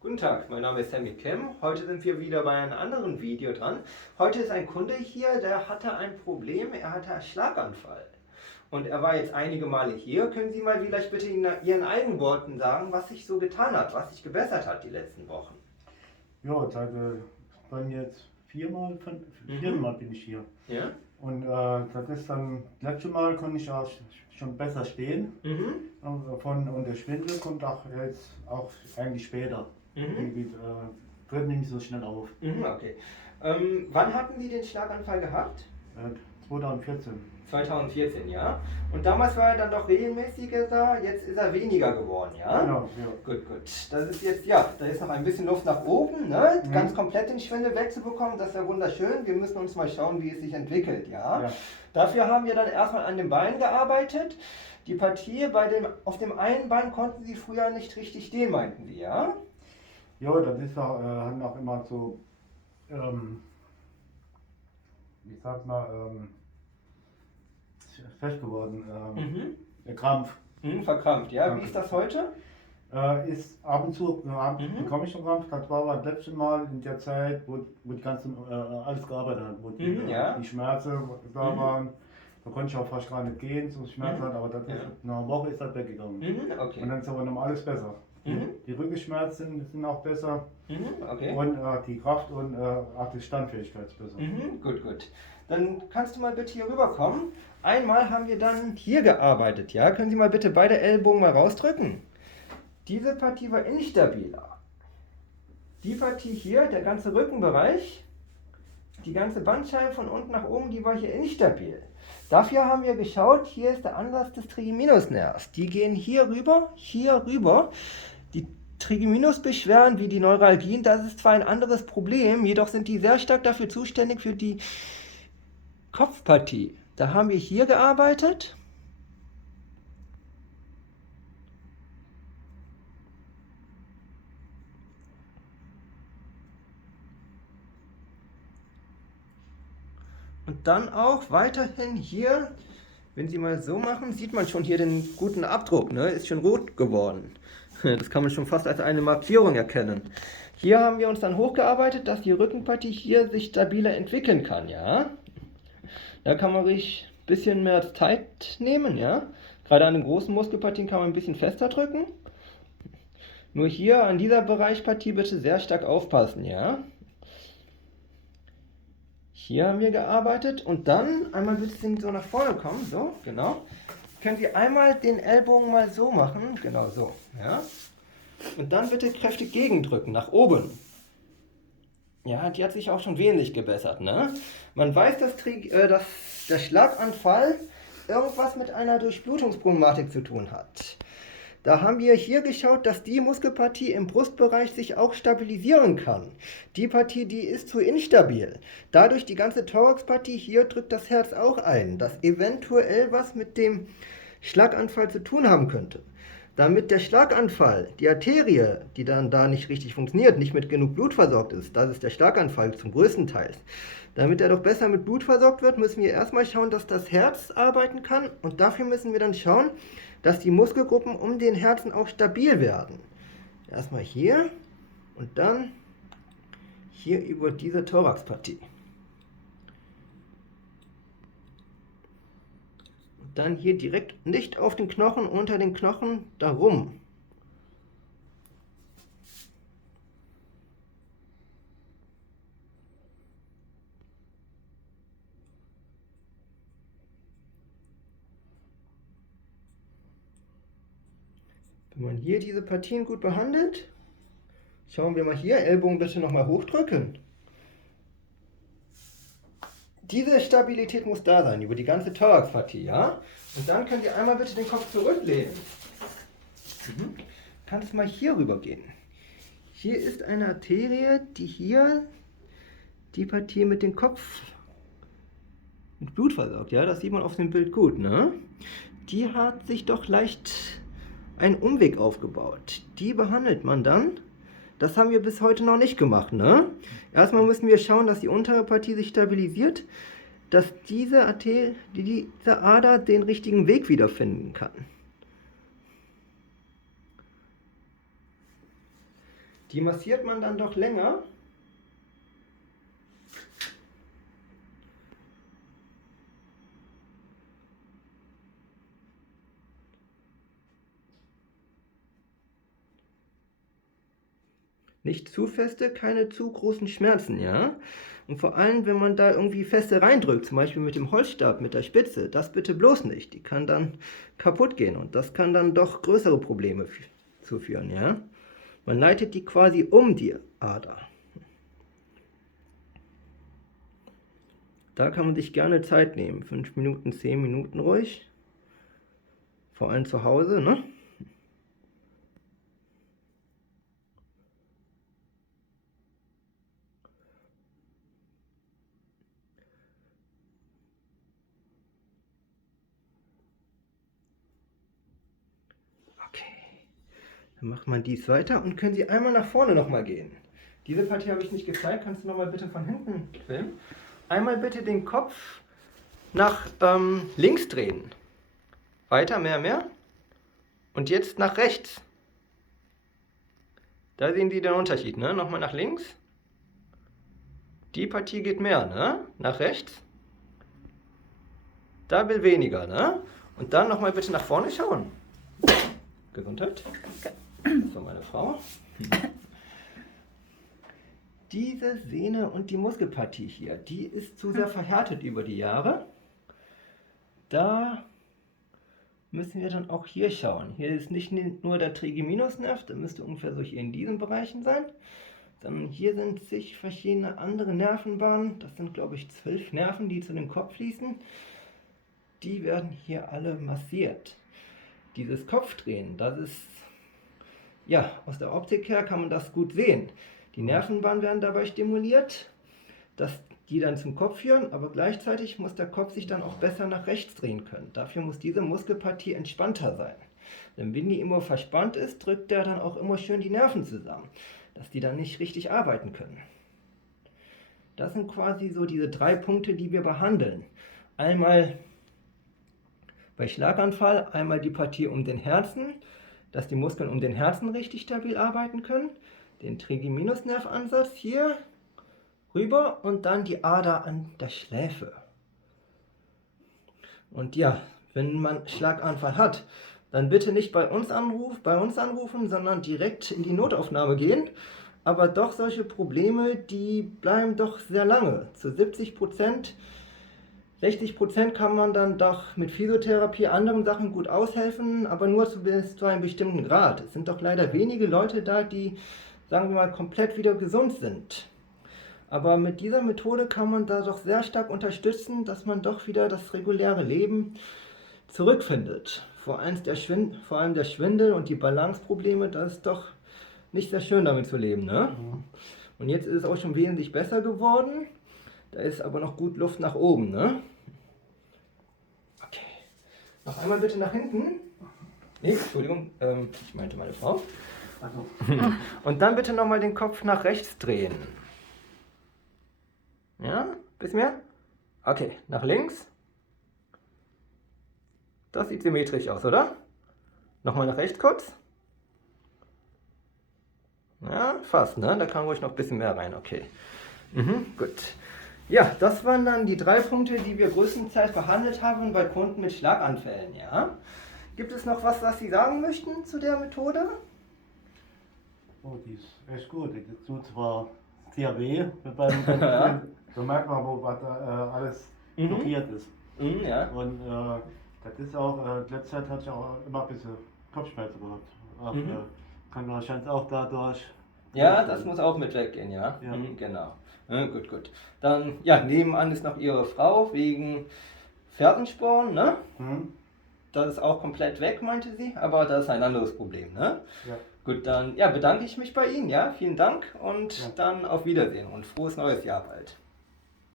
Guten Tag, mein Name ist Sammy Kim. Heute sind wir wieder bei einem anderen Video dran. Heute ist ein Kunde hier, der hatte ein Problem. Er hatte einen Schlaganfall. Und er war jetzt einige Male hier. Können Sie mal vielleicht bitte in Ihren eigenen Worten sagen, was sich so getan hat, was sich gebessert hat die letzten Wochen? Ja, seit äh, bei mir jetzt viermal, fünf, Mhm. viermal bin ich hier. Ja? Und äh, das ist dann, letzte Mal konnte ich auch schon besser stehen. Mhm. Von, und der Schwindel kommt auch jetzt auch eigentlich später. Mhm. Irgendwie äh, tritt nicht so schnell auf. Mhm, okay. Ähm, wann hatten Sie den Schlaganfall gehabt? Äh, 2014. 2014, ja. Und damals war er dann doch regelmäßiger da, jetzt ist er weniger geworden, ja? Genau, ja. Gut, gut. Das ist jetzt, ja, da ist noch ein bisschen Luft nach oben, ne? Mhm. Ganz komplett den Schwindel wegzubekommen, das wäre wunderschön. Wir müssen uns mal schauen, wie es sich entwickelt, ja? Ja. Dafür haben wir dann erstmal an dem Bein gearbeitet. Die Partie bei dem, auf dem einen Bein konnten Sie früher nicht richtig stehen, meinten Sie, ja? Ja, das ist auch, äh, hat auch immer so, ähm, wie sagt man, ähm, fest geworden. Ähm, Mhm. Der Krampf. Mhm, verkrampft, ja? Wie ist das heute? Äh, ist ab und zu äh, ab- Mhm. bekomme ich schon Krampf. Das war aber das letzte Mal in der Zeit, wo, wo die ganzen äh, alles gearbeitet hat, wo die, Mhm, ja. die Schmerzen da Mhm. waren. Da konnte ich auch fast gar nicht gehen, so Schmerzen Mhm. hat, aber das ist, Ja. nach einer Woche ist das weggegangen. Mhm, okay. Und dann ist aber nochmal alles besser. Die, Mhm. die Rückenschmerzen sind auch besser Mhm, okay. und äh, die Kraft und äh, auch die Standfähigkeit ist besser. Mhm, gut, gut. Dann kannst du mal bitte hier rüberkommen. Einmal haben wir dann hier gearbeitet, ja? Können Sie mal bitte beide Ellbogen mal rausdrücken? Diese Partie war instabiler. Die Partie hier, der ganze Rückenbereich, die ganze Bandscheibe von unten nach oben, die war hier instabil. Dafür haben wir geschaut, hier ist der Ansatz des Trigeminusnervs. Die gehen hier rüber, hier rüber. Trigeminusbeschwerden wie die Neuralgien, das ist zwar ein anderes Problem, jedoch sind die sehr stark dafür zuständig für die Kopfpartie. Da haben wir hier gearbeitet. Und dann auch weiterhin hier, wenn Sie mal so machen, sieht man schon hier den guten Abdruck, ne? Ist schon rot geworden. Das kann man schon fast als eine Markierung erkennen. Hier haben wir uns dann hochgearbeitet, dass die Rückenpartie hier sich stabiler entwickeln kann, ja? Da kann man ruhig ein bisschen mehr Zeit nehmen, ja? Gerade an den großen Muskelpartien kann man ein bisschen fester drücken. Nur hier an dieser Bereichpartie bitte sehr stark aufpassen, ja? Hier haben wir gearbeitet und dann einmal ein bisschen so nach vorne kommen, so, genau. Können Sie einmal den Ellbogen mal so machen, genau so, ja. Und dann bitte kräftig gegendrücken, nach oben. Ja, die hat sich auch schon wesentlich gebessert, ne? Man weiß, dass, Tri- äh, dass der Schlaganfall irgendwas mit einer Durchblutungsproblematik zu tun hat. Da haben wir hier geschaut, dass die Muskelpartie im Brustbereich sich auch stabilisieren kann. Die Partie, die ist zu instabil. Dadurch die ganze Thoraxpartie hier drückt das Herz auch ein, das eventuell was mit dem Schlaganfall zu tun haben könnte. Damit der Schlaganfall, die Arterie, die dann da nicht richtig funktioniert, nicht mit genug Blut versorgt ist, das ist der Schlaganfall zum größten Teil. Damit er doch besser mit Blut versorgt wird, müssen wir erstmal schauen, dass das Herz arbeiten kann und dafür müssen wir dann schauen, dass die Muskelgruppen um den Herzen auch stabil werden. Erstmal hier und dann hier über diese Thoraxpartie. Dann hier direkt nicht auf den Knochen, unter den Knochen darum. Wenn man hier diese Partien gut behandelt, schauen wir mal hier, Ellbogen bitte nochmal hochdrücken. Diese Stabilität muss da sein, über die ganze Thoraxpartie, ja? Und dann könnt ihr einmal bitte den Kopf zurücklehnen. Mhm. Kannst mal hier rüber gehen. Hier ist eine Arterie, die hier die Partie mit dem Kopf mit Blut versorgt, ja? Das sieht man auf dem Bild gut, ne? Die hat sich doch leicht einen Umweg aufgebaut. Die behandelt man dann. Das haben wir bis heute noch nicht gemacht, ne? Erstmal müssen wir schauen, dass die untere Partie sich stabilisiert, dass diese, Arterie, diese Ader den richtigen Weg wiederfinden kann. Die massiert man dann doch länger. Nicht zu feste, keine zu großen Schmerzen, ja? Und vor allem, wenn man da irgendwie feste reindrückt, zum Beispiel mit dem Holzstab, mit der Spitze, das bitte bloß nicht. Die kann dann kaputt gehen und das kann dann doch größere Probleme zuführen, ja? Man leitet die quasi um die Ader. Da kann man sich gerne Zeit nehmen. 5 Minuten, 10 Minuten ruhig. Vor allem zu Hause, ne? Dann macht man dies weiter und können Sie einmal nach vorne nochmal gehen. Diese Partie habe ich nicht gezeigt. Kannst du nochmal bitte von hinten filmen? Einmal bitte den Kopf nach ähm, links drehen. Weiter, mehr, mehr. Und jetzt nach rechts. Da sehen Sie den Unterschied, ne? Nochmal nach links. Die Partie geht mehr, ne? Nach rechts. Da will weniger, ne? Und dann nochmal bitte nach vorne schauen. Gesundheit. So, meine Frau. Diese Sehne und die Muskelpartie hier, die ist zu sehr verhärtet über die Jahre. Da müssen wir dann auch hier schauen. Hier ist nicht nur der Trigeminusnerv, der müsste ungefähr so hier in diesen Bereichen sein, sondern hier sind sich verschiedene andere Nervenbahnen. Das sind, glaube ich, zwölf Nerven, die zu dem Kopf fließen. Die werden hier alle massiert. Dieses Kopfdrehen, das ist ja, aus der Optik her kann man das gut sehen. Die Nervenbahnen werden dabei stimuliert, dass die dann zum Kopf führen, aber gleichzeitig muss der Kopf sich dann auch besser nach rechts drehen können. Dafür muss diese Muskelpartie entspannter sein. Denn wenn die immer verspannt ist, drückt der dann auch immer schön die Nerven zusammen, dass die dann nicht richtig arbeiten können. Das sind quasi so diese drei Punkte, die wir behandeln. Einmal bei Schlaganfall, einmal die Partie um den Herzen dass die Muskeln um den Herzen richtig stabil arbeiten können. Den Trigeminusnervansatz hier rüber und dann die Ader an der Schläfe. Und ja, wenn man Schlaganfall hat, dann bitte nicht bei uns, anruf, bei uns anrufen, sondern direkt in die Notaufnahme gehen. Aber doch solche Probleme, die bleiben doch sehr lange. Zu 70 Prozent 60 Prozent kann man dann doch mit Physiotherapie anderen Sachen gut aushelfen, aber nur zu, bis zu einem bestimmten Grad. Es sind doch leider wenige Leute da, die, sagen wir mal, komplett wieder gesund sind. Aber mit dieser Methode kann man da doch sehr stark unterstützen, dass man doch wieder das reguläre Leben zurückfindet. Vor allem der, Schwind vor allem der Schwindel und die Balanceprobleme, das ist doch nicht sehr schön damit zu leben. Ne? Mhm. Und jetzt ist es auch schon wesentlich besser geworden. Da ist aber noch gut Luft nach oben, ne? Noch einmal bitte nach hinten. Nee, Entschuldigung, ähm, ich meinte meine Frau. Also. Und dann bitte nochmal den Kopf nach rechts drehen. Ja? Bis mehr? Okay, nach links. Das sieht symmetrisch aus, oder? Nochmal nach rechts kurz. Ja, fast, ne? Da kann ruhig noch ein bisschen mehr rein, okay. Mhm, gut. Ja, das waren dann die drei Punkte, die wir größtenteils behandelt haben bei Kunden mit Schlaganfällen. Ja? Gibt es noch was, was Sie sagen möchten zu der Methode? Oh, die ist echt gut. Die tut zwar sehr weh, beim, ja. so merkt man, wo was äh, alles mhm. blockiert ist. Mhm, ja. Und äh, das ist auch, äh, letzte Zeit hatte ich auch immer ein bisschen Kopfschmerzen gehabt. Auch, mhm. äh, kann wahrscheinlich auch dadurch. Ja, das muss auch mit weggehen, ja. ja. Mhm, genau. Ja, gut, gut. Dann, ja, nebenan ist noch Ihre Frau wegen Fersensporn, ne? Mhm. Das ist auch komplett weg, meinte sie, aber das ist ein anderes Problem, ne? Ja. Gut, dann ja, bedanke ich mich bei Ihnen, ja? Vielen Dank und ja. dann auf Wiedersehen und frohes neues Jahr bald.